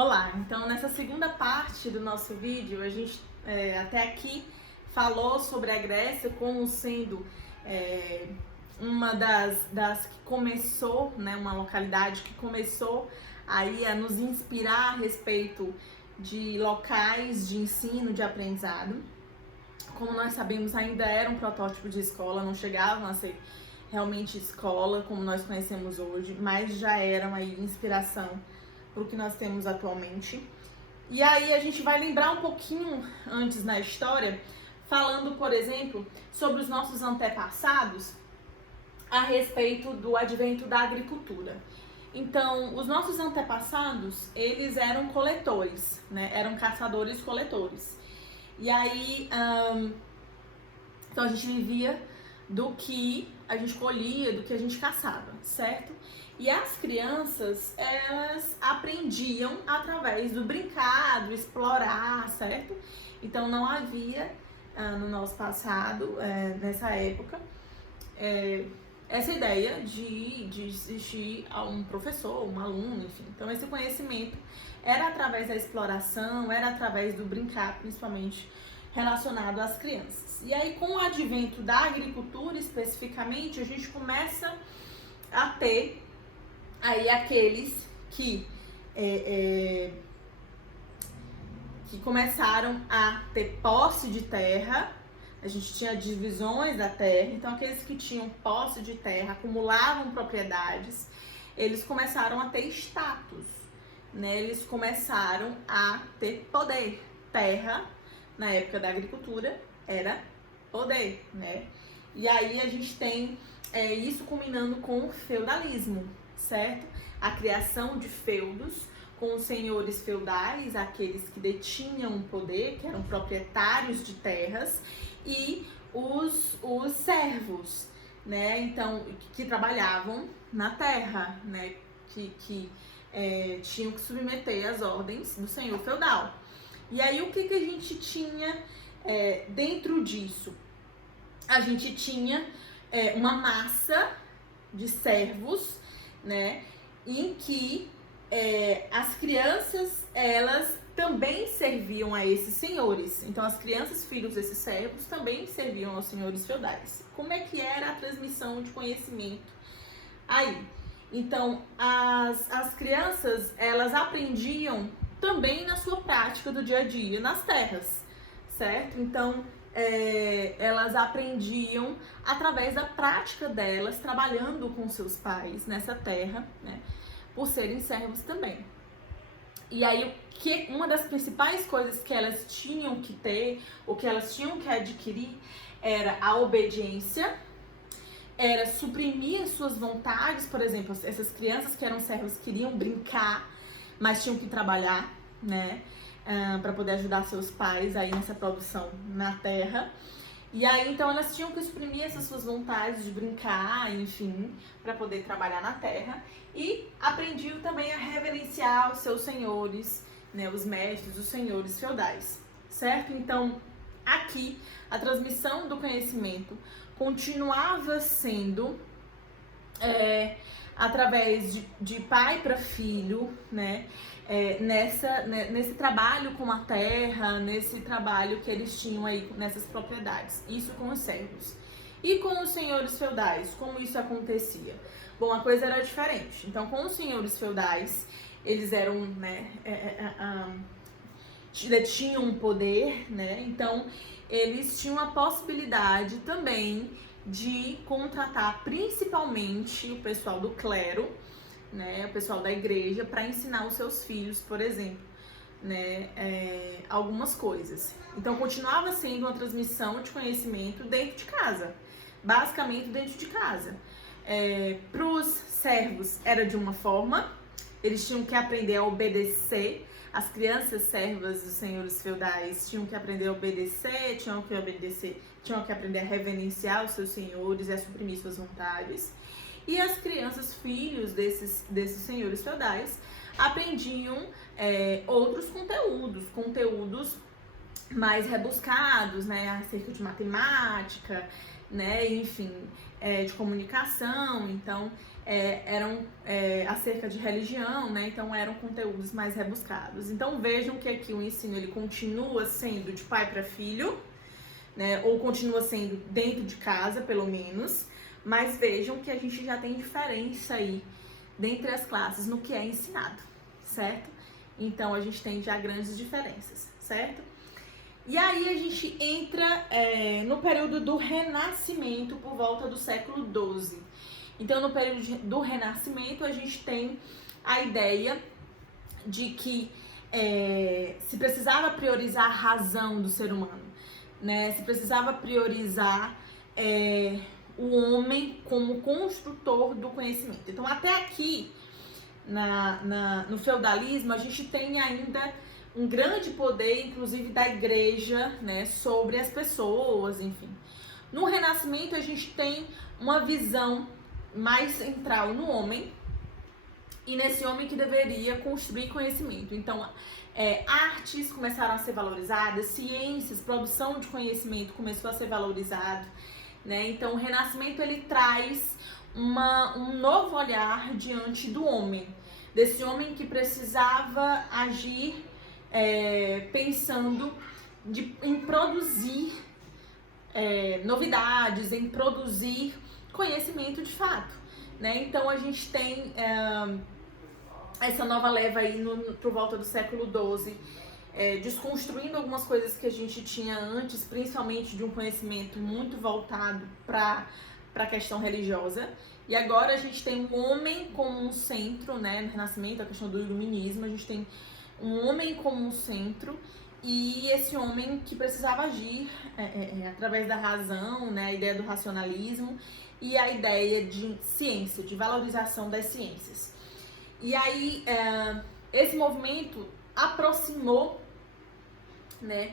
Olá, então nessa segunda parte do nosso vídeo, a gente até aqui falou sobre a Grécia como sendo uma das que começou, né, uma localidade que começou aí a nos inspirar a respeito de locais de ensino, de aprendizado. Como nós sabemos, ainda era um protótipo de escola, não chegavam a ser realmente escola como nós conhecemos hoje, mas já eram aí inspiração para o que nós temos atualmente. E aí a gente vai lembrar um pouquinho antes na história, falando, por exemplo, sobre os nossos antepassados a respeito do advento da agricultura. Então, os nossos antepassados, eles eram coletores, né? Eram caçadores-coletores. E aí, então a gente vivia do que a gente colhia, do que a gente caçava, certo? E as crianças, elas aprendiam através do brincar, do explorar, certo? Então não havia, no nosso passado, nessa época, essa ideia de existir um professor, um aluno, enfim. Então esse conhecimento era através da exploração, era através do brincar, principalmente relacionado às crianças. E aí, com o advento da agricultura, especificamente, a gente começa a ter aí aqueles que começaram a ter posse de terra. A gente tinha divisões da terra, então aqueles que tinham posse de terra, acumulavam propriedades, eles começaram a ter status, né? Eles começaram a ter poder. Terra, na época da agricultura, era poder, né? E aí a gente tem isso combinando com o feudalismo, certo? A criação de feudos com os senhores feudais, aqueles que detinham o poder, que eram proprietários de terras, e os servos, né? Então, que trabalhavam na terra, né? Que tinham que submeter às ordens do senhor feudal. E aí, o que a gente tinha dentro disso? A gente tinha uma massa de servos, né, em que as crianças, elas também serviam a esses senhores. Então, as crianças, filhos desses servos, também serviam aos senhores feudais. Como é que era a transmissão de conhecimento aí? Então, as crianças, elas aprendiam também na sua prática do dia a dia, nas terras, certo? Então, elas aprendiam através da prática delas, trabalhando com seus pais nessa terra, né? Por serem servos também. E aí, uma das principais coisas que elas tinham que ter, ou que elas tinham que adquirir, era a obediência, era suprimir as suas vontades. Por exemplo, essas crianças que eram servos queriam brincar, mas tinham que trabalhar, né, para poder ajudar seus pais aí nessa produção na terra. E aí, então, elas tinham que suprimir essas suas vontades de brincar, enfim, para poder trabalhar na terra. E aprendiam também a reverenciar os seus senhores, né, os mestres, os senhores feudais, certo? Então, aqui, a transmissão do conhecimento continuava sendo através de pai para filho, né? Nesse trabalho com a terra, nesse trabalho que eles tinham aí nessas propriedades. Isso com os servos. E com os senhores feudais, como isso acontecia? Bom, a coisa era diferente. Então, com os senhores feudais, eles eram, né, tinham um poder, né? Então, eles tinham a possibilidade também de contratar principalmente o pessoal do clero, né, o pessoal da igreja, para ensinar os seus filhos, por exemplo, né, algumas coisas. Então, continuava sendo uma transmissão de conhecimento dentro de casa, basicamente dentro de casa. Para os servos era de uma forma, eles tinham que aprender a obedecer. As crianças servas dos senhores feudais tinham que aprender a obedecer, tinham que aprender a reverenciar os seus senhores e a suprimir suas vontades. E as crianças, filhos desses senhores feudais, aprendiam outros conteúdos mais rebuscados, né, acerca de matemática, né, enfim, de comunicação. Então, eram acerca de religião, né? Então eram conteúdos mais rebuscados. Então vejam que aqui o ensino ele continua sendo de pai para filho, né? Ou continua sendo dentro de casa, pelo menos. Mas vejam que a gente já tem diferença aí dentre as classes no que é ensinado, certo? Então a gente tem já grandes diferenças, certo? E aí a gente entra no período do Renascimento por volta do século XII. Então no período do Renascimento a gente tem a ideia de que se precisava priorizar a razão do ser humano, né? Se precisava priorizar o homem como construtor do conhecimento. Então até aqui no feudalismo a gente tem ainda um grande poder, inclusive da igreja, né, sobre as pessoas, enfim. No Renascimento a gente tem uma visão mais central no homem e nesse homem que deveria construir conhecimento. Então, artes começaram a ser valorizadas, ciências, produção de conhecimento começou a ser valorizado, né? Então, o Renascimento ele traz um novo olhar diante do homem, desse homem que precisava agir pensando em produzir novidades, em produzir conhecimento de fato, né? Então a gente tem essa nova leva aí por volta do século XII, desconstruindo algumas coisas que a gente tinha antes, principalmente de um conhecimento muito voltado para a questão religiosa. E agora a gente tem um homem como um centro, né? No Renascimento, a questão do iluminismo, a gente tem um homem como um centro e esse homem que precisava agir através da razão, né? A ideia do racionalismo e a ideia de ciência, de valorização das ciências. E aí, esse movimento aproximou, né,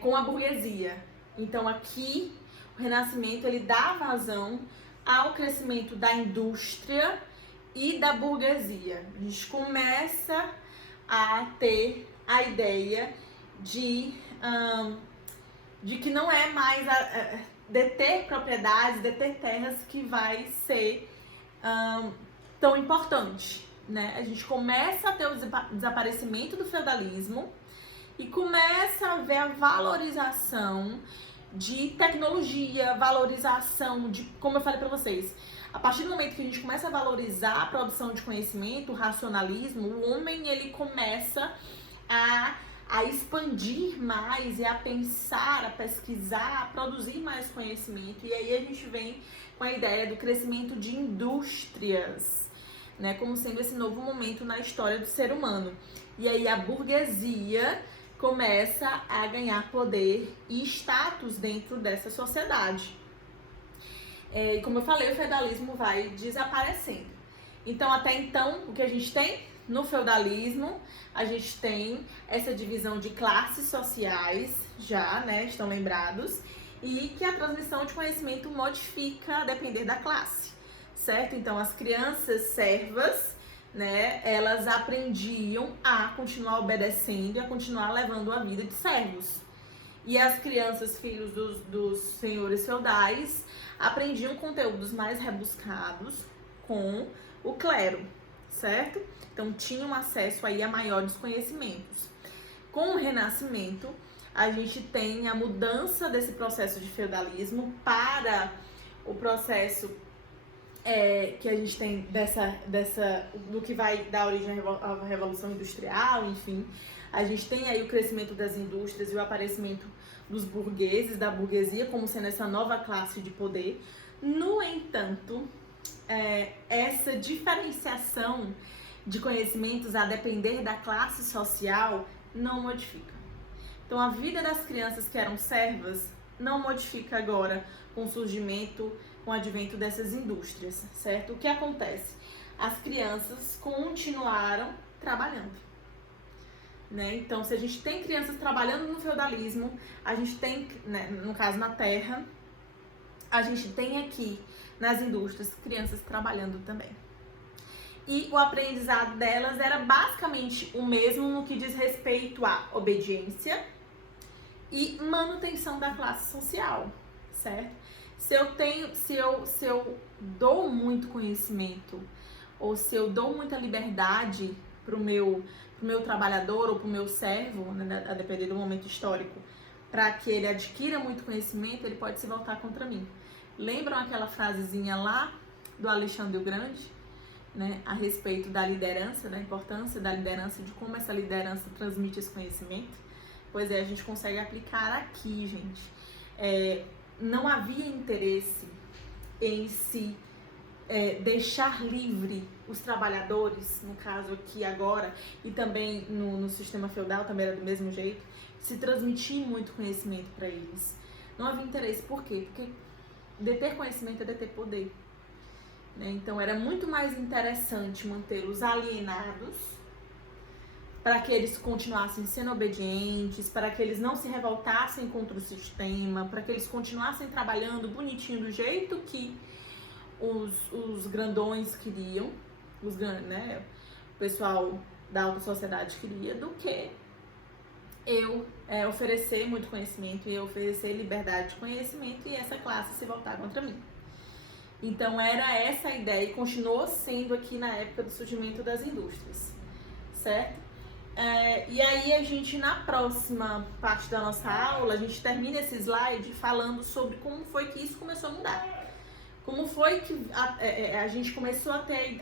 com a burguesia. Então aqui, o Renascimento, ele dá vazão ao crescimento da indústria e da burguesia. A gente começa a ter a ideia de que não é mais deter propriedades, deter terras que vai ser tão importante, né? A gente começa a ter o desaparecimento do feudalismo e começa a ver a valorização de tecnologia, valorização de, como eu falei para vocês, a partir do momento que a gente começa a valorizar a produção de conhecimento, o racionalismo, o homem ele começa a expandir mais e a pensar, a pesquisar, a produzir mais conhecimento. E aí a gente vem com a ideia do crescimento de indústrias, né, como sendo esse novo momento na história do ser humano. E aí a burguesia começa a ganhar poder e status dentro dessa sociedade. E como eu falei, o feudalismo vai desaparecendo. Então, até então, o que a gente tem? No feudalismo, a gente tem essa divisão de classes sociais, já, né, estão lembrados, e que a transmissão de conhecimento modifica a depender da classe, certo? Então, as crianças servas, né, elas aprendiam a continuar obedecendo e a continuar levando a vida de servos. E as crianças, filhos dos senhores feudais, aprendiam conteúdos mais rebuscados com o clero, certo? Então, tinham acesso aí a maiores conhecimentos. Com o Renascimento, a gente tem a mudança desse processo de feudalismo para o processo que a gente tem do que vai dar origem à Revolução Industrial, enfim. A gente tem aí o crescimento das indústrias e o aparecimento dos burgueses, da burguesia, como sendo essa nova classe de poder. No entanto, essa diferenciação de conhecimentos a depender da classe social não modifica. Então, a vida das crianças que eram servas não modifica agora com o surgimento, com o advento dessas indústrias, certo? O que acontece? As crianças continuaram trabalhando, né? Então, se a gente tem crianças trabalhando no feudalismo, a gente tem, né, no caso na terra, a gente tem aqui nas indústrias crianças trabalhando também. E o aprendizado delas era basicamente o mesmo no que diz respeito à obediência e manutenção da classe social, certo? Se eu dou muito conhecimento, ou se eu dou muita liberdade pro meu trabalhador ou pro meu servo, né, a depender do momento histórico, para que ele adquira muito conhecimento, ele pode se voltar contra mim. Lembram aquela frasezinha lá do Alexandre o Grande, né, a respeito da liderança, da importância da liderança, de como essa liderança transmite esse conhecimento? Pois é, a gente consegue aplicar aqui, gente. Não havia interesse em se deixar livre os trabalhadores, no caso aqui agora, e também no sistema feudal também era do mesmo jeito, se transmitir muito conhecimento para eles. Não havia interesse. Por quê? Porque deter conhecimento é deter poder, né? Então era muito mais interessante mantê-los alienados para que eles continuassem sendo obedientes, para que eles não se revoltassem contra o sistema, para que eles continuassem trabalhando bonitinho do jeito que os grandões queriam, né, o pessoal da alta sociedade queria, do que eu oferecer muito conhecimento e eu oferecer liberdade de conhecimento e essa classe se voltar contra mim. Então era essa a ideia e continuou sendo aqui na época do surgimento das indústrias, certo? E aí a gente, na próxima parte da nossa aula, a gente termina esse slide falando sobre como foi que isso começou a mudar. Como foi que a gente começou a ter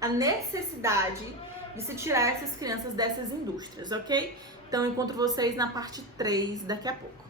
a necessidade de se tirar essas crianças dessas indústrias, ok? Então, eu encontro vocês na parte 3 daqui a pouco.